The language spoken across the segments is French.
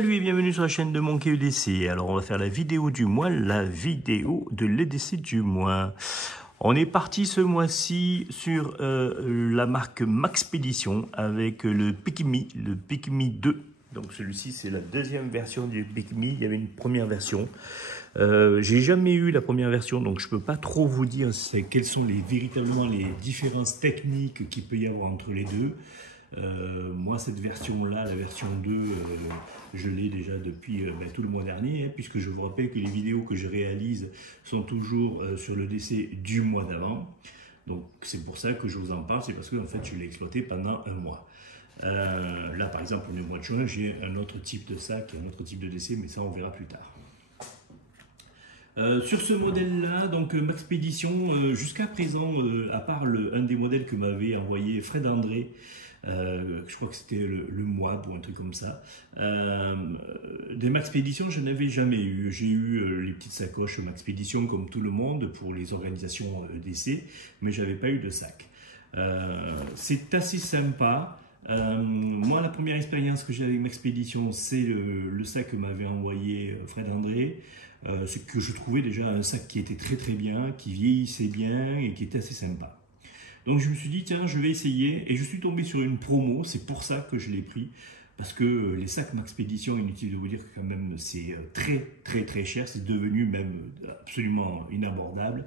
Salut et bienvenue sur la chaîne de Monkey EDC. Alors on va faire la vidéo du mois, la vidéo de l'EDC du mois. On est parti ce mois-ci sur la marque Maxpédition avec le Pikmi 2. Donc celui-ci c'est la deuxième version du Pikmi, il y avait une première version. J'ai jamais eu la première version, donc je peux pas trop vous dire quelles sont véritablement les différences techniques qu'il peut y avoir entre les deux. Moi cette version-là, la version 2, je l'ai déjà depuis tout le mois dernier, hein, puisque je vous rappelle que les vidéos que je réalise sont toujours sur le DC du mois d'avant. Donc c'est pour ça que je vous en parle, c'est parce que en fait je l'ai exploité pendant un mois. Là par exemple le mois de juin j'ai un autre type de sac, un autre type de DC, mais ça on verra plus tard. Sur ce modèle-là, donc Maxpédition, jusqu'à présent, à part un des modèles que m'avait envoyé Fred André, je crois que c'était le Moab ou un truc comme ça, des Maxpédition je n'avais jamais eu. J'ai eu les petites sacoches Maxpédition comme tout le monde pour les organisations d'essai, mais j'avais pas eu de sac. C'est assez sympa. Moi la première expérience que j'ai avec Maxpédition c'est le sac que m'avait envoyé Fred André. C'est que je trouvais déjà un sac qui était très très bien, qui vieillissait bien et qui était assez sympa. Donc je me suis dit tiens je vais essayer et je suis tombé sur une promo, c'est pour ça que je l'ai pris. Parce que les sacs Maxpédition, inutile de vous dire que quand même c'est très cher, c'est devenu même absolument inabordable.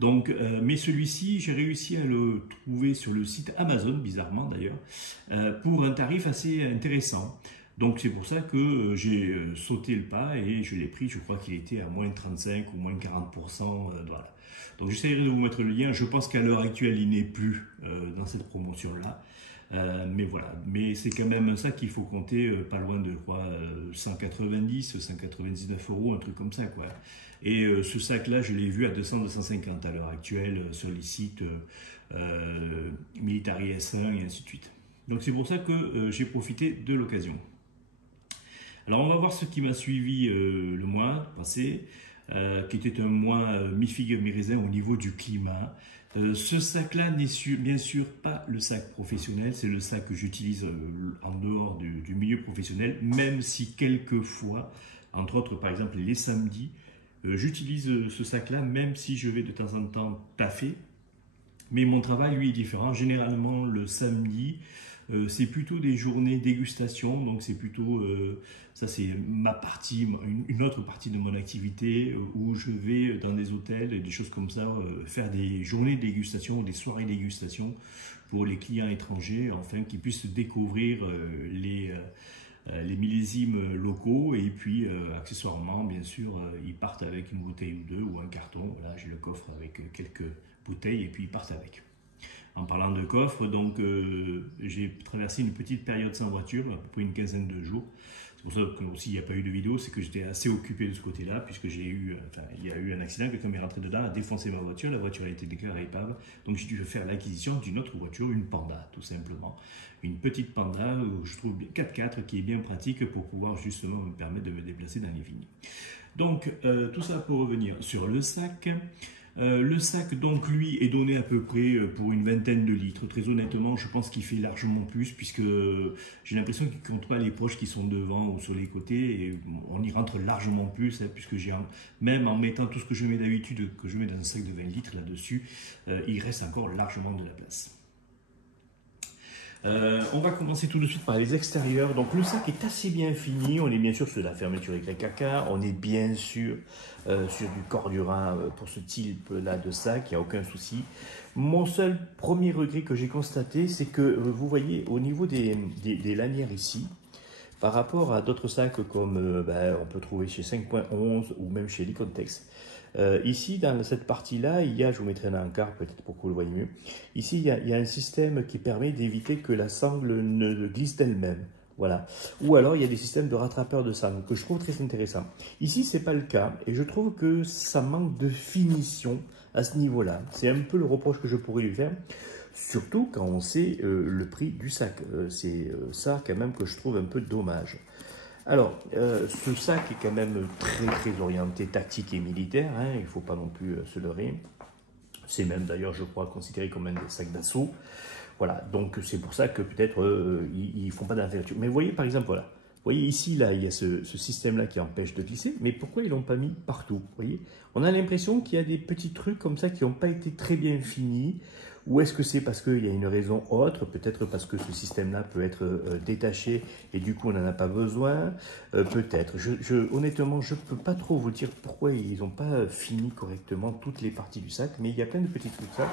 Donc, mais celui-ci, j'ai réussi à le trouver sur le site Amazon, bizarrement d'ailleurs, pour un tarif assez intéressant. Donc c'est pour ça que j'ai sauté le pas et je l'ai pris, je crois qu'il était à moins de 35 ou moins de 40%. Voilà. Donc j'essaierai de vous mettre le lien, je pense qu'à l'heure actuelle il n'est plus dans cette promotion-là. Mais voilà, mais c'est quand même un sac qu'il faut compter pas loin de quoi, 190, 199 euros, un truc comme ça quoi. Et ce sac-là, je l'ai vu à 200, 250 à l'heure actuelle sur les sites Military S1 et ainsi de suite. Donc c'est pour ça que j'ai profité de l'occasion. Alors on va voir ce qui m'a suivi le mois passé, qui était un mois mi-figue mi-raisin au niveau du climat. Ce sac-là n'est bien sûr pas le sac professionnel, c'est le sac que j'utilise en dehors du milieu professionnel, même si quelquefois, entre autres par exemple les samedis, j'utilise ce sac-là, même si je vais de temps en temps taffer. Mais mon travail, lui, est différent. Généralement, le samedi, c'est plutôt des journées dégustation. Donc, c'est plutôt, ça c'est ma partie, une autre partie de mon activité où je vais dans des hôtels et des choses comme ça, faire des journées de dégustation, des soirées de dégustation pour les clients étrangers, afin qu'ils puissent découvrir les millésimes locaux et puis accessoirement bien sûr ils partent avec une bouteille ou deux ou un carton. Voilà, j'ai le coffre avec quelques bouteilles et puis ils partent avec. En parlant de coffre, donc j'ai traversé une petite période sans voiture, à peu près une quinzaine de jours. C'est pour ça que aussi il n'y a pas eu de vidéo, c'est que j'étais assez occupé de ce côté-là, puisque il y a eu un accident, quelqu'un m'est rentré dedans, a défoncé ma voiture, la voiture a été déclarée épave, donc j'ai dû faire l'acquisition d'une autre voiture, une Panda tout simplement. Une petite Panda, où je trouve 4x4 qui est bien pratique pour pouvoir justement me permettre de me déplacer dans les vignes. Donc tout ça pour revenir sur le sac. Le sac donc lui est donné à peu près pour une vingtaine de litres. Très honnêtement je pense qu'il fait largement plus, puisque j'ai l'impression qu'il ne compte pas les poches qui sont devant ou sur les côtés, et on y rentre largement plus, hein, puisque même en mettant tout ce que je mets d'habitude, que je mets dans un sac de 20 litres là-dessus, il reste encore largement de la place. On va commencer tout de suite par les extérieurs. Donc le sac est assez bien fini, on est bien sûr sur la fermeture YKK, on est bien sûr sur du Cordura pour ce type là de sac, il n'y a aucun souci. Mon seul premier regret que j'ai constaté, c'est que vous voyez au niveau des lanières ici, par rapport à d'autres sacs comme on peut trouver chez 5.11 ou même chez Licontex. Ici, dans cette partie-là, il y a, je vous mettrai un encart peut-être pour que vous le voyez mieux. Ici, il y a un système qui permet d'éviter que la sangle ne glisse d'elle-même. Voilà. Ou alors, il y a des systèmes de rattrapeurs de sangle que je trouve très intéressants. Ici, ce n'est pas le cas et je trouve que ça manque de finition à ce niveau-là. C'est un peu le reproche que je pourrais lui faire. Surtout quand on sait le prix du sac. C'est ça quand même que je trouve un peu dommage. Alors, ce sac est quand même très orienté tactique et militaire, hein, il ne faut pas non plus se leurrer. C'est même d'ailleurs, je crois, considéré comme un des sacs d'assaut. Voilà, donc c'est pour ça que peut-être ils ne font pas d'inverture. Mais vous voyez, par exemple, voilà, voyez ici, là, il y a ce système-là qui empêche de glisser, mais pourquoi ils l'ont pas mis partout? Vous voyez, on a l'impression qu'il y a des petits trucs comme ça qui n'ont pas été très bien finis. Ou est-ce que c'est parce qu'il y a une raison autre? Peut-être parce que ce système-là peut être détaché et du coup on n'en a pas besoin. Peut-être. Honnêtement, je ne peux pas trop vous dire pourquoi ils n'ont pas fini correctement toutes les parties du sac, mais il y a plein de petits trucs là.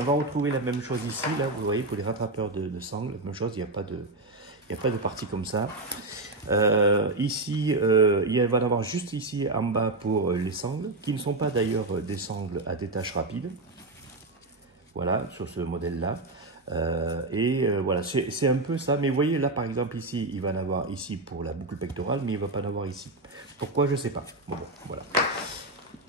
On va retrouver la même chose ici, là, vous voyez, pour les rattrapeurs de sangles, la même chose, il n'y a pas de partie comme ça. Ici, il va y en avoir juste ici en bas pour les sangles, qui ne sont pas d'ailleurs des sangles à détache rapide. Voilà, sur ce modèle-là. Voilà, c'est un peu ça. Mais vous voyez, là, par exemple, ici, il va en avoir ici pour la boucle pectorale, mais il ne va pas en avoir ici. Pourquoi? Je ne sais pas. Bon, voilà.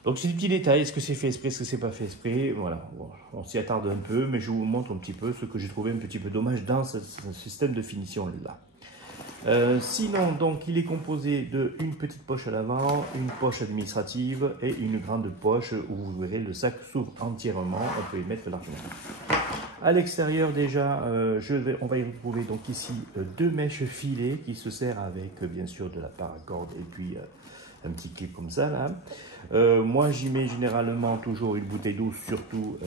Donc, c'est des petits détails. Est-ce que c'est fait exprès? Est-ce que c'est pas fait exprès? Voilà. Bon, on s'y attarde un peu, mais je vous montre un petit peu ce que j'ai trouvé un petit peu dommage dans ce système de finition-là. Sinon, donc, il est composé d'une petite poche à l'avant, une poche administrative et une grande poche où vous verrez le sac s'ouvre entièrement. On peut y mettre l'argent. À l'extérieur déjà, on va y retrouver donc ici deux mèches filées qui se serrent avec bien sûr de la paracorde et puis un petit clip comme ça là. Moi j'y mets généralement toujours une bouteille d'eau, surtout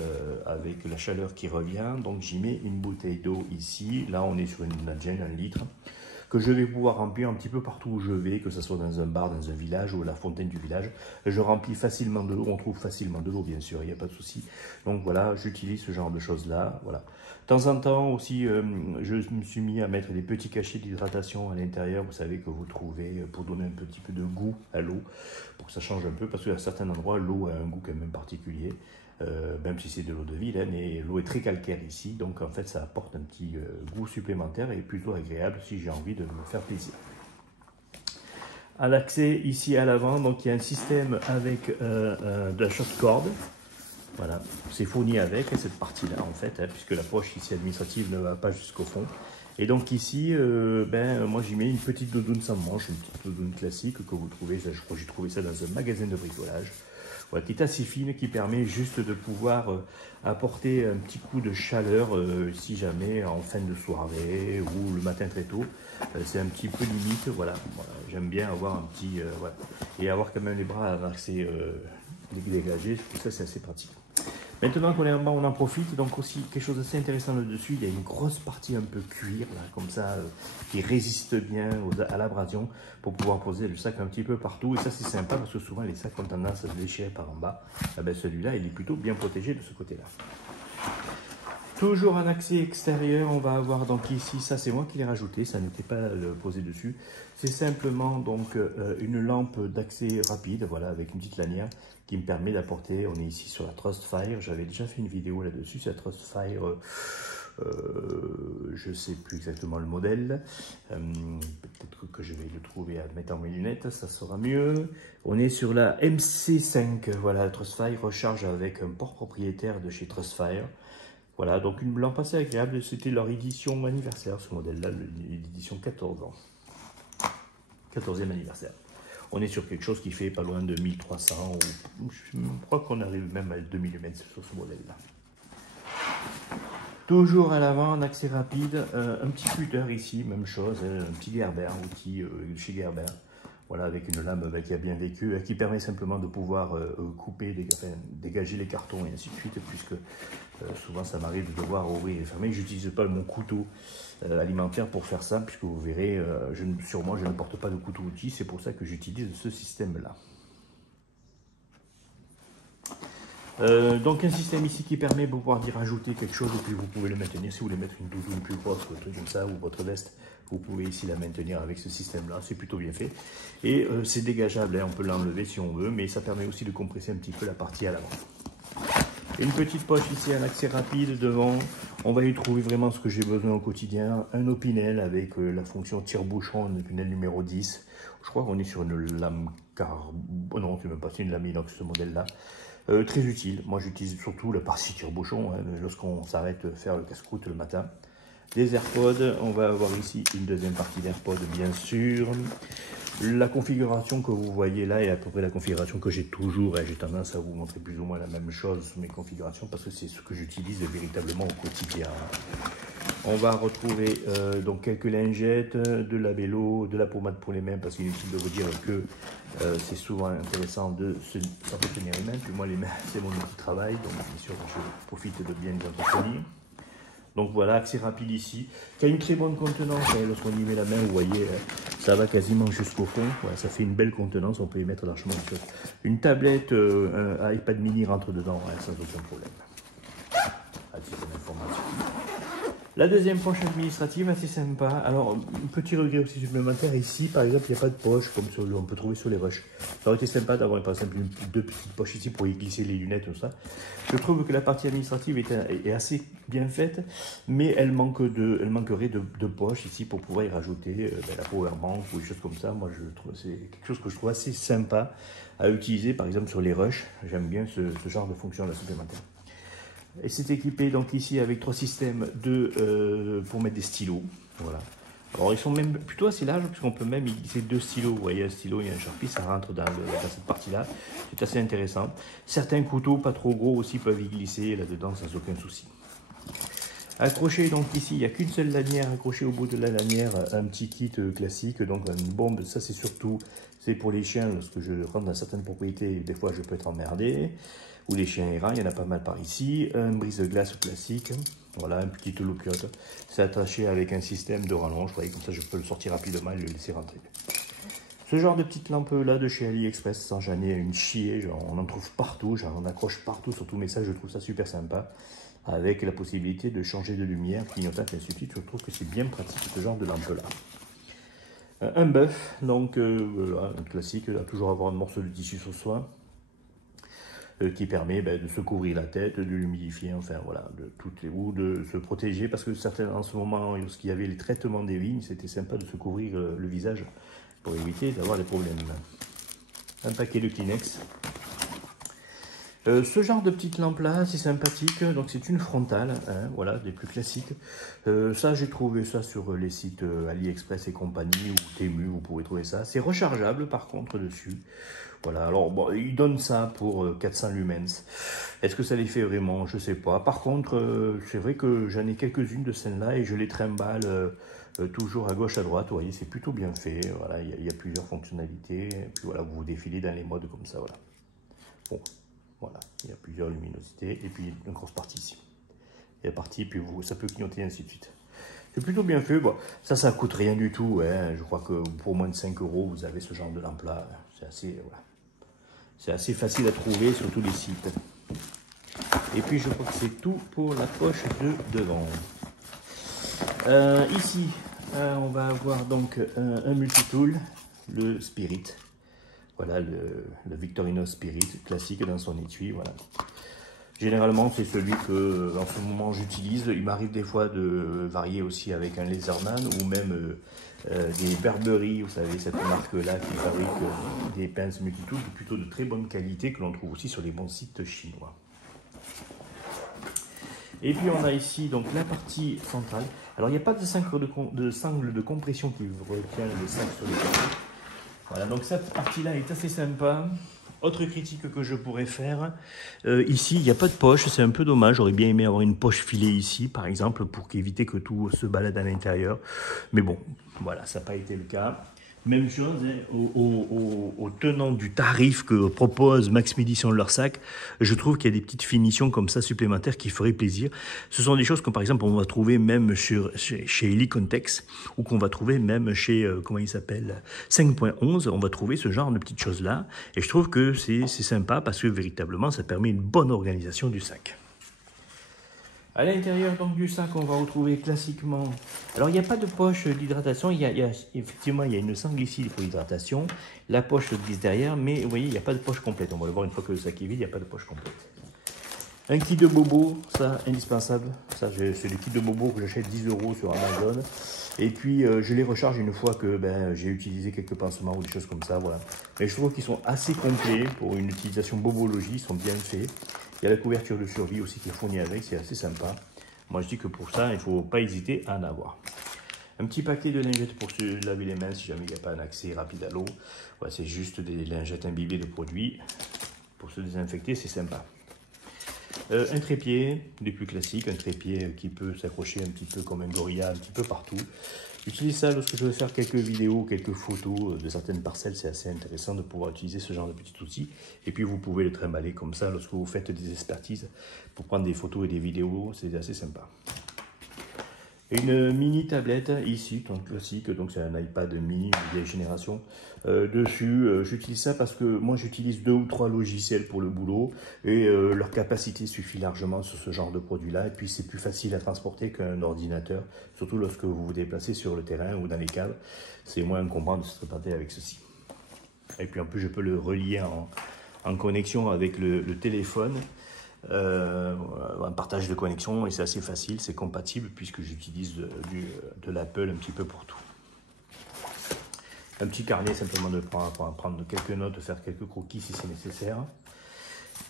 avec la chaleur qui revient. Donc j'y mets une bouteille d'eau ici. Là on est sur une Nadjen, 1 litre. Que je vais pouvoir remplir un petit peu partout où je vais, que ce soit dans un bar, dans un village ou à la fontaine du village. Je remplis facilement de l'eau, on trouve facilement de l'eau bien sûr, il n'y a pas de souci. Donc voilà, j'utilise ce genre de choses là. Voilà. De temps en temps aussi, je me suis mis à mettre des petits cachets d'hydratation à l'intérieur, vous savez que vous trouvez pour donner un petit peu de goût à l'eau, pour que ça change un peu, parce qu'à certains endroits, l'eau a un goût quand même particulier. Même si c'est de l'eau de ville, hein, mais l'eau est très calcaire ici, donc en fait ça apporte un petit goût supplémentaire et plutôt agréable si j'ai envie de me faire plaisir. À l'accès ici à l'avant, donc il y a un système avec de la short cord. Voilà, c'est fourni avec cette partie-là en fait, hein, puisque la poche ici administrative ne va pas jusqu'au fond. Et donc ici, moi j'y mets une petite doudoune sans manche, une petite doudoune classique que vous trouvez, je crois que j'ai trouvé ça dans un magasin de bricolage. Voilà, qui est assez fine, qui permet juste de pouvoir apporter un petit coup de chaleur si jamais en fin de soirée ou le matin très tôt. C'est un petit peu limite, voilà. J'aime bien avoir un petit... voilà. Et avoir quand même les bras assez dégagés, tout ça c'est assez pratique. Maintenant qu'on est en bas, on en profite. Donc aussi, quelque chose d'assez intéressant là-dessus, il y a une grosse partie un peu cuir, là, comme ça, qui résiste bien à l'abrasion pour pouvoir poser le sac un petit peu partout. Et ça, c'est sympa parce que souvent, les sacs ont tendance à se déchirer par en bas. Ah ben, celui-là, il est plutôt bien protégé de ce côté-là. Toujours un accès extérieur, on va avoir donc ici, ça c'est moi qui l'ai rajouté, ça n'était pas posé dessus. C'est simplement donc une lampe d'accès rapide, voilà, avec une petite lanière qui me permet d'apporter, on est ici sur la Trustfire, j'avais déjà fait une vidéo là-dessus, c'est la Trustfire, je ne sais plus exactement le modèle, peut-être que je vais le trouver à mettre dans mes lunettes, ça sera mieux. On est sur la MC5, voilà, la Trustfire recharge avec un port propriétaire de chez Trustfire. Voilà, donc une lampe assez agréable, c'était leur édition anniversaire, ce modèle-là, l'édition 14 ans. 14e anniversaire. On est sur quelque chose qui fait pas loin de 1300, ou je crois qu'on arrive même à 2000 mètres sur ce modèle-là. Toujours à l'avant, en accès rapide, un petit cutter ici, même chose, un petit Gerber, outil chez Gerber. Voilà, avec une lame qui a bien vécu, qui permet simplement de pouvoir couper, dégager les cartons et ainsi de suite, puisque souvent ça m'arrive de devoir ouvrir et fermer. Je n'utilise pas mon couteau alimentaire pour faire ça, puisque vous verrez, sûrement je ne porte pas de couteau-outil, c'est pour ça que j'utilise ce système-là. Donc un système ici qui permet de pouvoir y rajouter quelque chose et puis vous pouvez le maintenir si vous voulez mettre une doudoune plus grosse ou un truc comme ça ou votre veste, vous pouvez ici la maintenir avec ce système là, c'est plutôt bien fait et c'est dégageable, hein, on peut l'enlever si on veut, mais ça permet aussi de compresser un petit peu la partie à l'avant. Une petite poche ici, un accès rapide devant, on va y trouver vraiment ce que j'ai besoin au quotidien, un opinel avec la fonction tire-bouchon, un opinel numéro 10, je crois qu'on est sur une lame non c'est même pas, c'est une lame inox ce modèle là. Très utile, moi j'utilise surtout la partie tire-bouchon hein, lorsqu'on s'arrête faire le casse-croûte le matin. Des AirPods, on va avoir ici une deuxième partie d'AirPods bien sûr. La configuration que vous voyez là est à peu près la configuration que j'ai toujours, j'ai tendance à vous montrer plus ou moins la même chose sur mes configurations parce que c'est ce que j'utilise véritablement au quotidien. On va retrouver donc quelques lingettes, de la vélo, de la pommade pour les mains, parce qu'il est utile de vous dire que c'est souvent intéressant de s'entretenir les mains. Puis moi, les mains, c'est mon outil de travail, donc bien sûr, je profite de bien les entretenir. Donc voilà, accès rapide ici, qui a une très bonne contenance. Lorsqu'on y met la main, vous voyez, ça va quasiment jusqu'au fond. Voilà, ça fait une belle contenance, on peut y mettre largement une tablette, un iPad mini rentre dedans, sans aucun problème. À titre d'information. La deuxième poche administrative, assez sympa. Alors, un petit regret aussi supplémentaire, ici, par exemple, il n'y a pas de poche, comme on peut trouver sur les rushs. Ça aurait été sympa d'avoir, par exemple, deux petites poches ici pour y glisser les lunettes, tout ça. Je trouve que la partie administrative est assez bien faite, mais elle manquerait de poches ici pour pouvoir y rajouter la power bank ou des choses comme ça. Moi, c'est quelque chose que je trouve assez sympa à utiliser, par exemple, sur les rushs. J'aime bien ce genre de fonction-là supplémentaire. Et c'est équipé donc ici avec 3 systèmes pour mettre des stylos. Voilà. Alors ils sont même plutôt assez larges puisqu'on peut même y glisser 2 stylos. Vous voyez, un stylo et un Sharpie, ça rentre dans cette partie-là. C'est assez intéressant. Certains couteaux pas trop gros aussi peuvent y glisser là-dedans sans aucun souci. Accroché donc ici, il n'y a qu'une seule lanière. Accroché au bout de la lanière, un petit kit classique. Donc une bombe, ça c'est pour les chiens. Lorsque je rentre dans certaines propriétés, des fois je peux être emmerdé. Ou les chiens errants, il y en a pas mal par ici. Un brise-glace classique, voilà, une petite loquiote. C'est attaché avec un système de rallonge, vous voyez, comme ça je peux le sortir rapidement et le laisser rentrer. Ce genre de petite lampe là de chez AliExpress, sans j'en ai une chier, genre, on en trouve partout, j'en accroche partout sur tous mes sacs, je trouve ça super sympa. Avec la possibilité de changer de lumière, clignotant, ainsi de suite, je trouve que c'est bien pratique ce genre de lampe là. Un bœuf, donc voilà, un classique, à toujours avoir un morceau de tissu sur soi. Qui permet de se couvrir la tête, de l'humidifier, enfin voilà, ou de se protéger, parce que certains, en ce moment, lorsqu'il y avait les traitements des vignes, c'était sympa de se couvrir le visage pour éviter d'avoir des problèmes. Un paquet de Kleenex. Ce genre de petite lampe là, c'est sympathique, donc c'est une frontale, hein, voilà, des plus classiques. Ça, j'ai trouvé ça sur les sites AliExpress et compagnie, ou Temu, vous pouvez trouver ça. C'est rechargeable par contre dessus. Voilà, alors bon, ils donnent ça pour 400 lumens. Est-ce que ça les fait vraiment? Je sais pas. Par contre, c'est vrai que j'en ai quelques-unes de celles-là et je les trimballe toujours à gauche, à droite. Vous voyez, c'est plutôt bien fait. Voilà, il y a plusieurs fonctionnalités. Et puis voilà, vous défilez dans les modes comme ça, voilà. Bon, voilà, il y a plusieurs luminosités et puis une grosse partie ici. Il y a partie, puis ça peut clignoter, ainsi de suite. C'est plutôt bien fait. Bon, ça coûte rien du tout. Hein. Je crois que pour moins de 5 €, vous avez ce genre de lampe-là. C'est assez, voilà. C'est assez facile à trouver sur tous les sites. Et puis je crois que c'est tout pour la poche de devant. Ici, on va avoir donc un multitool, le Spirit. Voilà, le Victorinox Spirit, classique dans son étui. Voilà. Généralement, c'est celui que en ce moment j'utilise. Il m'arrive des fois de varier aussi avec un Laserman ou même des Burberry, vous savez, cette marque-là qui fabrique des pinces multitools plutôt de très bonne qualité que l'on trouve aussi sur les bons sites chinois. Et puis on a ici donc la partie centrale. Alors il n'y a pas de sangle de compression qui retient le sac sur les côtés. Voilà, donc cette partie-là est assez sympa. Autre critique que je pourrais faire, ici il n'y a pas de poche, c'est un peu dommage, j'aurais bien aimé avoir une poche filée ici par exemple pour éviter que tout se balade à l'intérieur, mais bon, voilà, ça n'a pas été le cas. Même chose hein, au tenant du tarif que propose Maxmedi sur leur sac, je trouve qu'il y a des petites finitions comme ça supplémentaires qui feraient plaisir. Ce sont des choses que par exemple on va trouver même chez Helicontex ou qu'on va trouver même chez, comment il s'appelle, 5.11, on va trouver ce genre de petites choses-là. Et je trouve que c'est sympa parce que véritablement ça permet une bonne organisation du sac. À l'intérieur donc du sac, on va retrouver classiquement... Alors, il n'y a pas de poche d'hydratation. Effectivement, il y a une sangle ici pour l'hydratation. La poche glisse derrière, mais vous voyez, il n'y a pas de poche complète. On va le voir une fois que le sac est vide, il n'y a pas de poche complète. Un kit de bobo, ça, indispensable. Ça, c'est le kit de bobo que j'achète 10 € sur Amazon. Et puis, je les recharge une fois que j'ai utilisé quelques pansements ou des choses comme ça, voilà. Mais je trouve qu'ils sont assez complets pour une utilisation bobologie, ils sont bien faits. Il y a la couverture de survie aussi qui est fournie avec, c'est assez sympa. Moi, je dis que pour ça, il ne faut pas hésiter à en avoir. Un petit paquet de lingettes pour se laver les mains si jamais il n'y a pas un accès rapide à l'eau. Ouais, c'est juste des lingettes imbibées de produits. Pour se désinfecter, c'est sympa. Un trépied, des plus classiques, un trépied qui peut s'accrocher un petit peu comme un gorilla, un petit peu partout. J'utilise ça lorsque je veux faire quelques vidéos, quelques photos de certaines parcelles. C'est assez intéressant de pouvoir utiliser ce genre de petit outil. Et puis vous pouvez le trimballer comme ça lorsque vous faites des expertises pour prendre des photos et des vidéos. C'est assez sympa. Une mini tablette ici, classique, donc c'est un iPad mini de vieille génération. Dessus, j'utilise ça parce que moi j'utilise 2 ou 3 logiciels pour le boulot et leur capacité suffit largement sur ce genre de produit-là. Et puis c'est plus facile à transporter qu'un ordinateur, surtout lorsque vous vous déplacez sur le terrain ou dans les caves. C'est moins encombrant de se transporter avec ceci. Et puis en plus je peux le relier en connexion avec le téléphone. Un partage de connexion et c'est assez facile, c'est compatible puisque j'utilise de l'Apple un petit peu pour tout. Un petit carnet simplement pour prendre quelques notes, de faire quelques croquis si c'est nécessaire.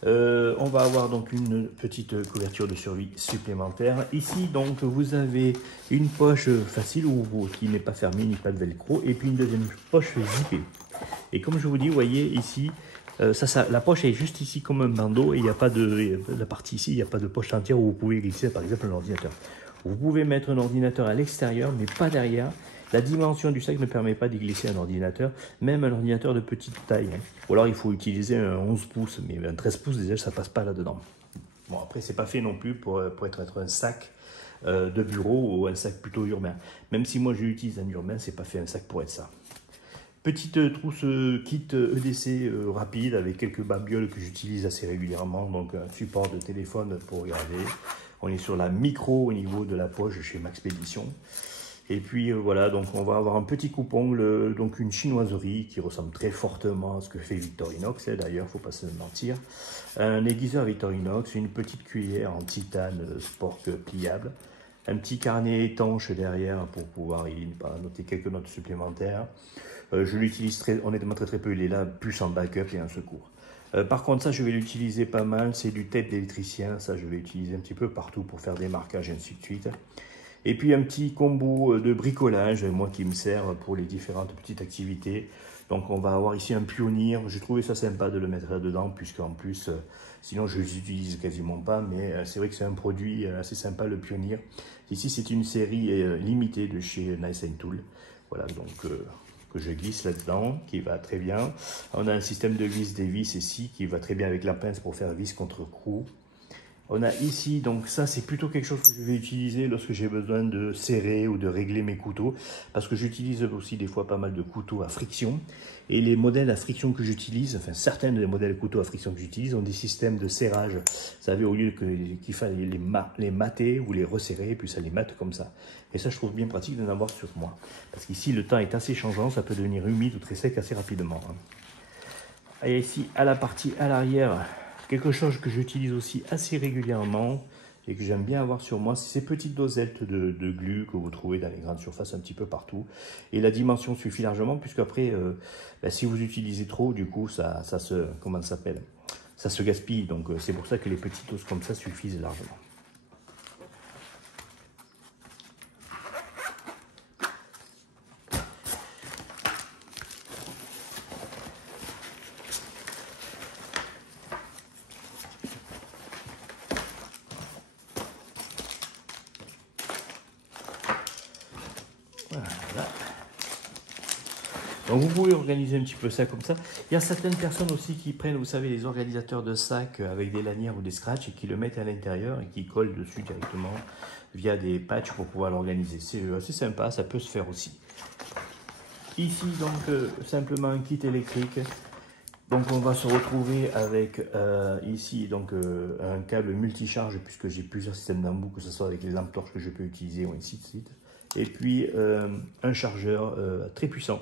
On va avoir donc une petite couverture de survie supplémentaire. Ici donc vous avez une poche facile qui n'est pas fermée ni pas de velcro et puis une deuxième poche zippée. Et comme je vous dis, vous voyez ici, la poche est juste ici comme un bandeau et il n'y a pas de la partie ici, il n'y a pas de poche entière où vous pouvez glisser par exemple un ordinateur. Vous pouvez mettre un ordinateur à l'extérieur mais pas derrière. La dimension du sac ne permet pas d'y glisser un ordinateur, même un ordinateur de petite taille. Ou alors il faut utiliser un 11 pouces, mais un 13 pouces déjà ça passe pas là-dedans. Bon après c'est pas fait non plus pour être un sac de bureau ou un sac plutôt urbain. Même si moi j'utilise un urbain, c'est pas fait un sac pour être ça. Petite trousse kit EDC rapide avec quelques babioles que j'utilise assez régulièrement. Donc un support de téléphone pour regarder. On est sur la micro au niveau de la poche chez Maxpédition. Et puis voilà, donc on va avoir un petit coupe-ongle, donc une chinoiserie qui ressemble très fortement à ce que fait Victorinox, d'ailleurs, il ne faut pas se mentir. Un aiguiseur Victorinox, une petite cuillère en titane Spork pliable. Un petit carnet étanche derrière pour pouvoir y noter quelques notes supplémentaires. Je l'utilise honnêtement très peu, il est là plus en backup et en secours. Par contre ça je vais l'utiliser pas mal, c'est du tape d'électricien, ça je vais utiliser un petit peu partout pour faire des marquages et ainsi de suite. Et puis un petit combo de bricolage, moi qui me sert pour les différentes petites activités. Donc on va avoir ici un pionnier, j'ai trouvé ça sympa de le mettre là-dedans, puisque en plus, sinon je les utilise quasiment pas, mais c'est vrai que c'est un produit assez sympa le pionnier. Ici c'est une série limitée de chez Nice & Tool, voilà donc que je glisse là-dedans, qui va très bien. On a un système de vis des vis ici, qui va très bien avec la pince pour faire vis contre crou. On a ici, donc ça c'est plutôt quelque chose que je vais utiliser lorsque j'ai besoin de serrer ou de régler mes couteaux, parce que j'utilise aussi des fois pas mal de couteaux à friction, et les modèles à friction que j'utilise, enfin certains des modèles couteaux à friction que j'utilise ont des systèmes de serrage. Vous savez, au lieu qu'il fallait les mater ou les resserrer, puis ça les mate comme ça. Et ça je trouve bien pratique d'en avoir sur moi, parce qu'ici le temps est assez changeant, ça peut devenir humide ou très sec assez rapidement. Et ici à la partie à l'arrière, quelque chose que j'utilise aussi assez régulièrement et que j'aime bien avoir sur moi, c'est ces petites dosettes de glu que vous trouvez dans les grandes surfaces un petit peu partout. Et la dimension suffit largement, puisque après, si vous utilisez trop, du coup, ça se gaspille. Donc c'est pour ça que les petites doses comme ça suffisent largement. Voilà. Donc vous pouvez organiser un petit peu ça comme ça. Il y a certaines personnes aussi qui prennent, vous savez, les organisateurs de sacs avec des lanières ou des scratchs et qui le mettent à l'intérieur et qui collent dessus directement via des patchs pour pouvoir l'organiser. C'est assez sympa, ça peut se faire aussi. Ici donc simplement un kit électrique. Donc on va se retrouver avec ici donc un câble multicharge, puisque j'ai plusieurs systèmes d'embout, que ce soit avec les lampes torches que je peux utiliser ou ainsi de suite. Et puis un chargeur très puissant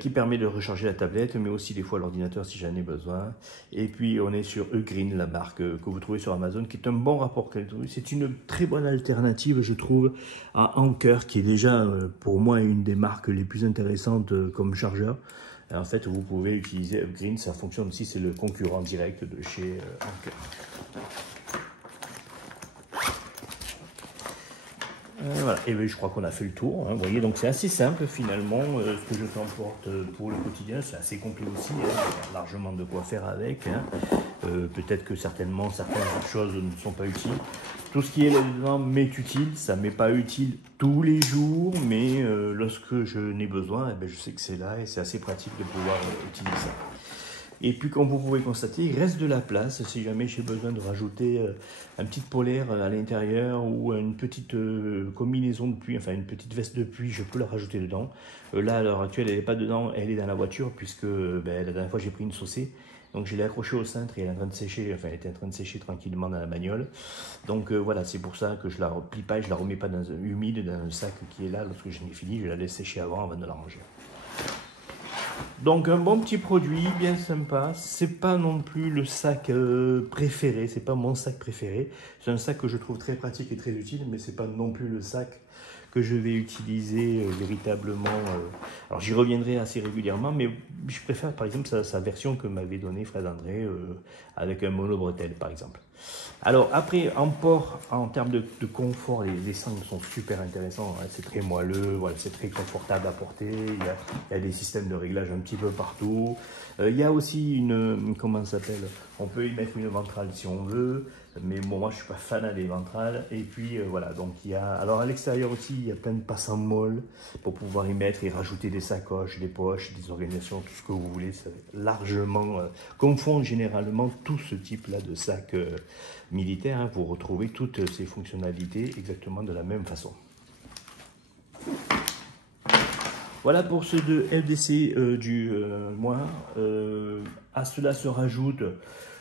qui permet de recharger la tablette, mais aussi des fois l'ordinateur si j'en ai besoin. Et puis on est sur Ugreen, la marque que vous trouvez sur Amazon, qui est un bon rapport qualité-prix. C'est une très bonne alternative, je trouve, à Anker, qui est déjà pour moi une des marques les plus intéressantes comme chargeur. En fait, vous pouvez utiliser Ugreen, ça fonctionne aussi, c'est le concurrent direct de chez Anker. Voilà, et bien, je crois qu'on a fait le tour. Hein. Vous voyez, donc c'est assez simple finalement. Ce que je t'emporte pour le quotidien, c'est assez complet aussi. Hein. Il y a largement de quoi faire avec. Hein. Peut-être que certainement certaines choses ne sont pas utiles. Tout ce qui est là-dedans m'est utile, ça ne m'est pas utile tous les jours, mais lorsque je n'ai besoin, eh bien, je sais que c'est là et c'est assez pratique de pouvoir utiliser ça. Et puis comme vous pouvez constater, il reste de la place si jamais j'ai besoin de rajouter un petit polaire à l'intérieur ou une petite combinaison de pluie, enfin une petite veste de pluie, je peux la rajouter dedans. Là à l'heure actuelle elle n'est pas dedans, elle est dans la voiture puisque la dernière fois j'ai pris une saucée. Donc je l'ai accrochée au cintre et elle est en train de sécher, enfin elle était en train de sécher tranquillement dans la bagnole. Donc voilà, c'est pour ça que je la replie pas et je la remets pas dans un humide, dans un sac qui est là. Lorsque je l'ai fini, je la laisse sécher avant de la ranger. Donc un bon petit produit, bien sympa. C'est pas non plus le sac préféré, c'est pas mon sac préféré. C'est un sac que je trouve très pratique et très utile, mais c'est pas non plus le sac que je vais utiliser véritablement. Alors j'y reviendrai assez régulièrement, mais je préfère par exemple sa version que m'avait donnée Fred André avec un monobretelle par exemple. Alors après, en port, en termes de confort, les sangles sont super intéressants. Hein. C'est très moelleux, voilà, c'est très confortable à porter. Il y a des systèmes de réglage un petit peu partout. Il y a aussi comment ça s'appelle? On peut y mettre une ventrale si on veut, mais bon, moi je suis pas fan des ventrales. Et puis voilà, donc il y a, alors à l'extérieur aussi, il y a plein de passants molles pour pouvoir y mettre et rajouter des sacoches, des poches, des organisations, tout ce que vous voulez. Ça largement confond généralement tout ce type-là de sac militaire. Hein, vous retrouvez toutes ces fonctionnalités exactement de la même façon. Voilà pour ceux de LDC du mois. À cela se rajoute,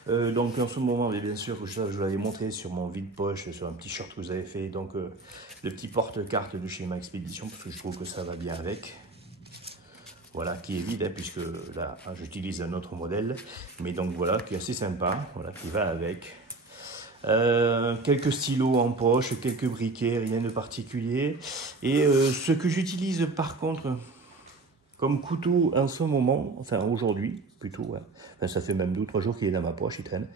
donc en ce moment, bien sûr, je vous l'avais montré sur mon vide-poche, sur un petit short que vous avez fait, donc le petit porte-carte de chez Maxpédition, parce que je trouve que ça va bien avec. Voilà, qui est vide, hein, puisque là, j'utilise un autre modèle, mais donc voilà, qui est assez sympa, voilà, qui va avec. Quelques stylos en poche, quelques briquets, rien de particulier. Et ce que j'utilise par contre comme couteau en ce moment, enfin aujourd'hui plutôt, ouais. Enfin, ça fait même 2 ou 3 jours qu'il est dans ma poche, il traîne.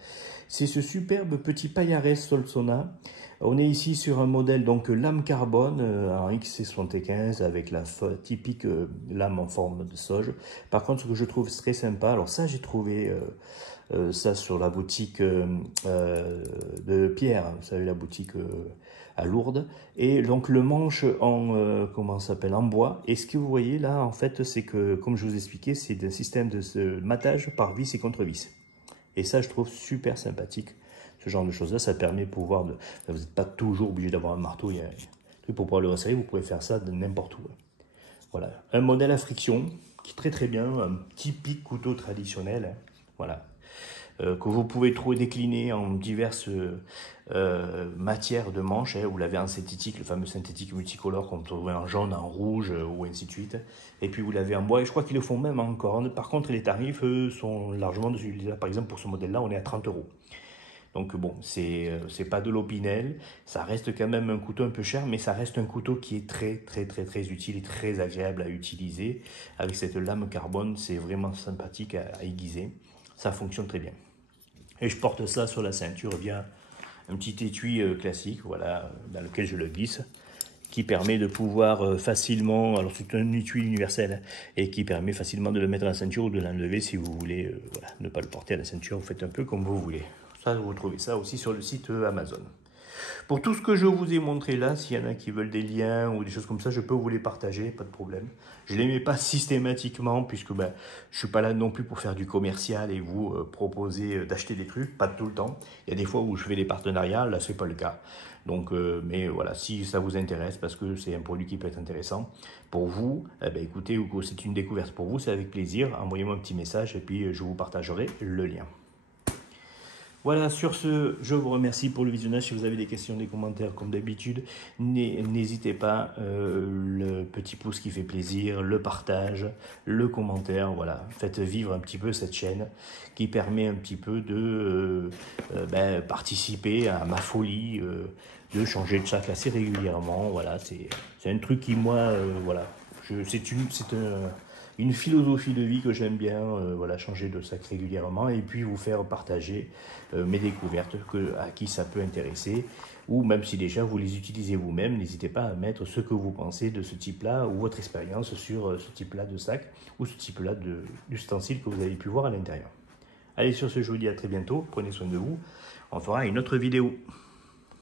C'est ce superbe petit Payares Solsona. On est ici sur un modèle donc lame carbone en XC75 avec la typique lame en forme de sauge. Par contre, ce que je trouve très sympa, alors ça j'ai trouvé ça sur la boutique de Pierre, vous savez la boutique à Lourdes, et donc le manche en comment ça s'appelle, en bois. Et ce que vous voyez là en fait, c'est que comme je vous expliquais, c'est un système de matage par vis et contre vis. Et ça, je trouve super sympathique. Ce genre de choses-là, ça permet de pouvoir... Vous n'êtes pas toujours obligé d'avoir un marteau. Il y a un truc pour pouvoir le resserrer. Vous pouvez faire ça de n'importe où. Voilà. Un modèle à friction qui est très très bien. Un typique couteau traditionnel. Hein. Voilà. Que vous pouvez trouver décliné en diverses matières de manches. Hein. Vous l'avez en synthétique, le fameux synthétique multicolore qu'on trouve en jaune, en rouge ou ainsi de suite. Et puis vous l'avez en bois et je crois qu'ils le font même en corne. Par contre, les tarifs sont largement dessus. Par exemple, pour ce modèle-là, on est à 30 €. Donc bon, c'est pas de l'Opinel, ça reste quand même un couteau un peu cher, mais ça reste un couteau qui est très très très très utile et très agréable à utiliser. Avec cette lame carbone, c'est vraiment sympathique à aiguiser, ça fonctionne très bien. Et je porte ça sur la ceinture via un petit étui classique, voilà, dans lequel je le glisse, qui permet de pouvoir facilement, alors c'est un étui universel, et qui permet facilement de le mettre à la ceinture ou de l'enlever si vous voulez voilà, ne pas le porter à la ceinture, vous faites un peu comme vous voulez. Ça, vous trouvez ça aussi sur le site Amazon. Pour tout ce que je vous ai montré là, s'il y en a qui veulent des liens ou des choses comme ça, je peux vous les partager, pas de problème. Je ne les mets pas systématiquement puisque je ne suis pas là non plus pour faire du commercial et vous proposer d'acheter des trucs, pas tout le temps. Il y a des fois où je fais des partenariats, là ce n'est pas le cas. Donc, mais voilà, si ça vous intéresse, parce que c'est un produit qui peut être intéressant pour vous, eh bien, écoutez, ou c'est une découverte pour vous, c'est avec plaisir. Envoyez-moi un petit message et puis je vous partagerai le lien. Voilà, sur ce, je vous remercie pour le visionnage. Si vous avez des questions, des commentaires, comme d'habitude, n'hésitez pas. Le petit pouce qui fait plaisir, le partage, le commentaire. Voilà, faites vivre un petit peu cette chaîne qui permet un petit peu de participer à ma folie de changer de sac assez régulièrement. Voilà, c'est un truc qui, moi, voilà, c'est une philosophie de vie que j'aime bien, voilà, changer de sac régulièrement et puis vous faire partager mes découvertes à qui ça peut intéresser, ou même si déjà vous les utilisez vous-même, n'hésitez pas à mettre ce que vous pensez de ce type-là ou votre expérience sur ce type-là de sac ou ce type-là d'ustensile que vous avez pu voir à l'intérieur. Allez, sur ce, je vous dis à très bientôt. Prenez soin de vous. On fera une autre vidéo.